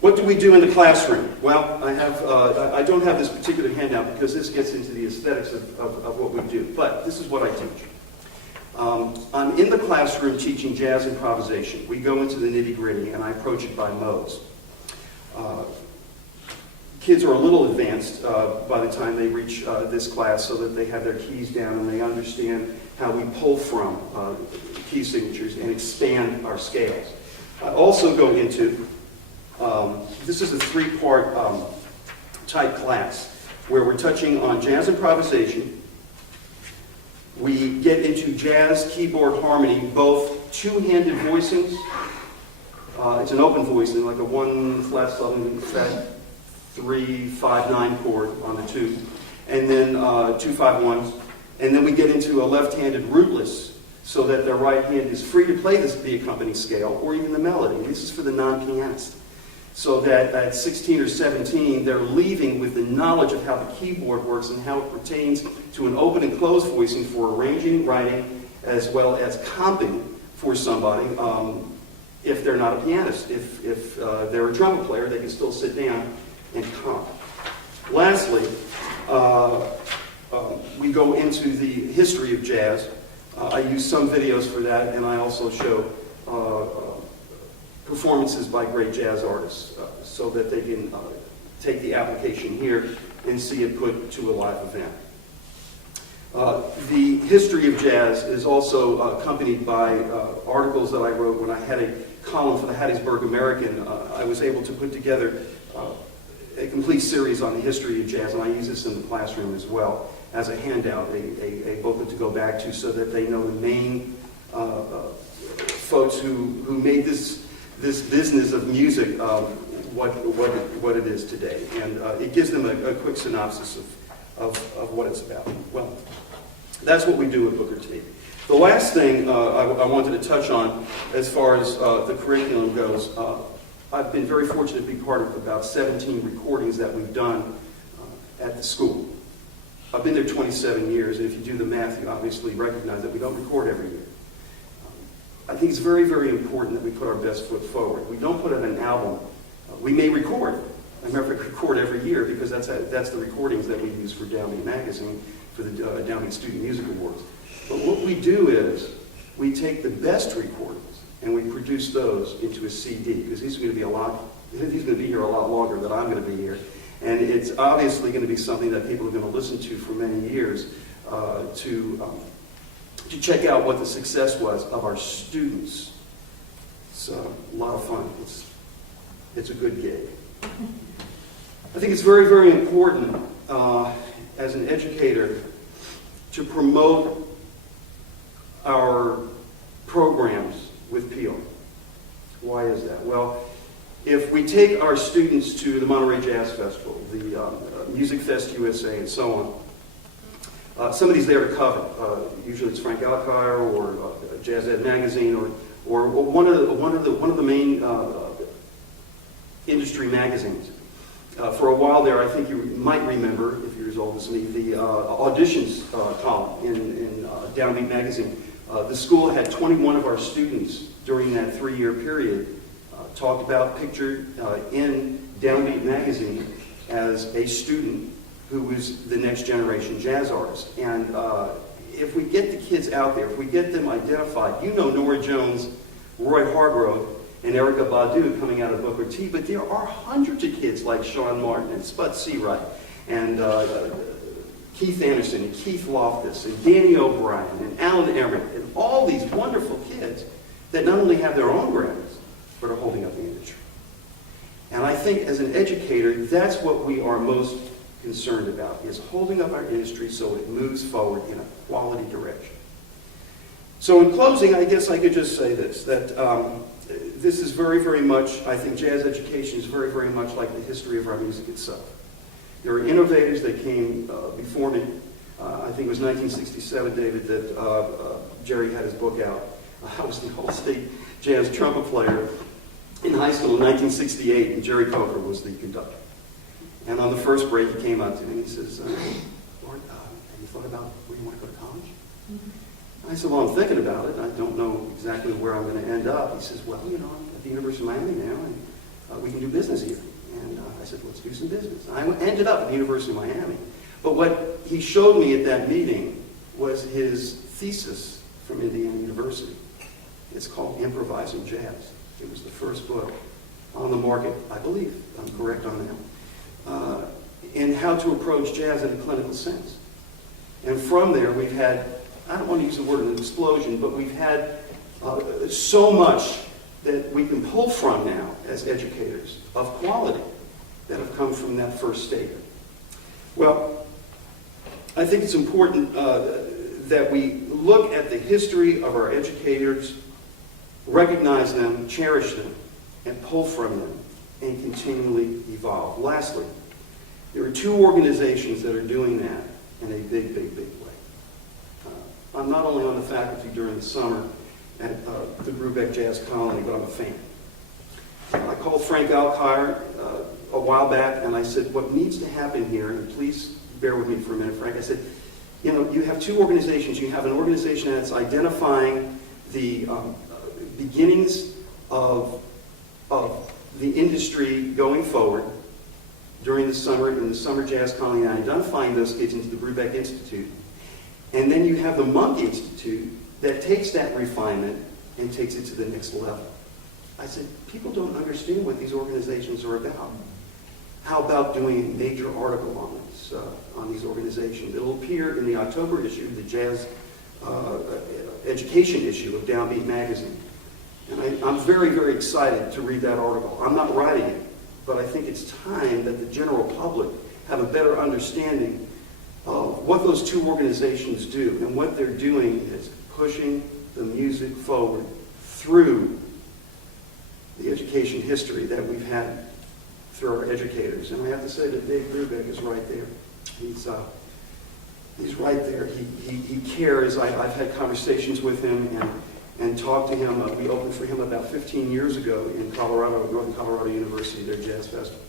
What do we do in the classroom? Well, I don't have this particular handout because this gets into the aesthetics of what we do, but this is what I teach. I'm in the classroom teaching jazz improvisation. We go into the nitty-gritty and I approach it by modes. Kids are a little advanced by the time they reach this class so that they have their keys down and they understand how we pull from key signatures and expand our scales. I also go into, this is a three-part type class where we're touching on jazz improvisation. We get into jazz keyboard harmony, both two-handed voicings. It's an open voicing, like a 1/7 fret 3/5/9 chord on the two, and then 2/5/1s, and then we get into a left-handed rootless, so that their right hand is free to play the accompanying scale or even the melody. This is for the non-pianist, so that at 16 or 17 they're leaving with the knowledge of how the keyboard works and how it pertains to an open and closed voicing for arranging, writing, as well as comping for somebody. If they're not a pianist, if they're a trumpet player, they can still sit down and comp. Lastly, we go into the history of jazz. I use some videos for that, and I also show performances by great jazz artists so that they can take the application here and see it put to a live event. The history of jazz is also accompanied by articles that I wrote when I had a column for the Hattiesburg American. I was able to put together a complete series on the history of jazz, and I use this in the classroom as well as a handout, a booklet to go back to so that they know the main folks who made this business of music what it is today. And it gives them a quick synopsis of what it's about. Well, that's what we do at Booker T. The last thing I wanted to touch on as far as the curriculum goes, I've been very fortunate to be part of about 17 recordings that we've done at the school. I've been there 27 years, and if you do the math, you obviously recognize that we don't record every year. I think it's very, very important that we put our best foot forward. We don't put out an album. We may record. I remember we record every year because that's the recordings that we use for Downbeat Magazine for the Downbeat Student Music Awards. But what we do is we take the best recordings and we produce those into a CD, because he's going to be here a lot longer than I'm going to be here. And it's obviously going to be something that people are going to listen to for many years to check out what the success was of our students. It's a lot of fun. It's a good gig. I think it's very, very important as an educator to promote our programs with Peel. Why is that? Well, if we take our students to the Monterey Jazz Festival, the Music Fest USA, and so on, somebody's there to cover. Usually it's Frank Alkire or Jazz Ed Magazine or one of the main industry magazines. For a while there, I think you might remember, if you're as old as me, the auditions column in Downbeat Magazine. The school had 21 of our students during that 3-year period talked about, pictured in Downbeat Magazine as a student who was the next generation jazz artist. And if we get the kids out there, if we get them identified, you know Nora Jones, Roy Hargrove, and Erica Badu coming out of Booker T, but there are hundreds of kids like Sean Martin and Spud Seawright and Keith Anderson and Keith Loftus and Danny O'Brien and Alan Emmerich and all these wonderful kids that not only have their own Grammys, but are holding up the industry. And I think as an educator, that's what we are most concerned about, is holding up our industry so it moves forward in a quality direction. So in closing, I guess I could just say this, that this is very, very much, I think jazz education is very, very much like the history of our music itself. There are innovators that came before me. I think it was 1967, David, that Jerry had his book out. I was the All-State Jazz trumpet player in high school in 1968, and Jerry Coker was the conductor. And on the first break, he came up to me and he says, Lord, have you thought about where you want to go to college? I said, well, I'm thinking about it. I don't know exactly where I'm going to end up. He says, well, I'm at the University of Miami now, and we can do business here. And I said, let's do some business. I ended up at the University of Miami. But what he showed me at that meeting was his thesis from Indiana University. It's called Improvising Jazz. It was the first book on the market, I believe, I'm correct on that, in how to approach jazz in a clinical sense. And from there, we've had, I don't want to use the word an explosion, but we've had so much that we can pull from now as educators of quality that have come from that first statement. Well, I think it's important that we look at the history of our educators, recognize them, cherish them, and pull from them, and continually evolve. Lastly, there are two organizations that are doing that in a big, big, big way. I'm not only on the faculty during the summer at the Brubeck Jazz Colony, but I'm a fan. I called Frank Alkire a while back, and I said, what needs to happen here, and please bear with me for a minute, Frank, I said, you know, you have two organizations. You have an organization that's identifying the beginnings of the industry going forward during the summer, in the Summer Jazz Colony, and identifying those kids into the Brubeck Institute. And then you have the Monk Institute that takes that refinement and takes it to the next level. I said, people don't understand what these organizations are about. How about doing a major article on these organizations? It'll appear in the October issue, the Jazz Education issue of Downbeat Magazine. And I'm very, very excited to read that article. I'm not writing it, but I think it's time that the general public have a better understanding of what those two organizations do. And what they're doing is pushing the music forward through the education history that we've had through our educators. And I have to say that Dave Brubeck is right there. He's right there. He cares. I've had conversations with him and talked to him. We opened for him about 15 years ago in Colorado, Northern Colorado University, their jazz festival.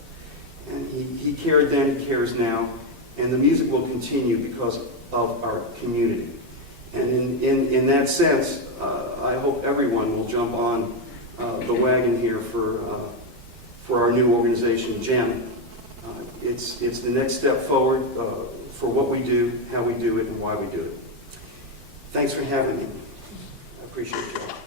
And he cared then, he cares now, and the music will continue because of our community. And in that sense, I hope everyone will jump on the wagon here for our new organization, GEM. It's the next step forward for what we do, how we do it, and why we do it. Thanks for having me. I appreciate you all.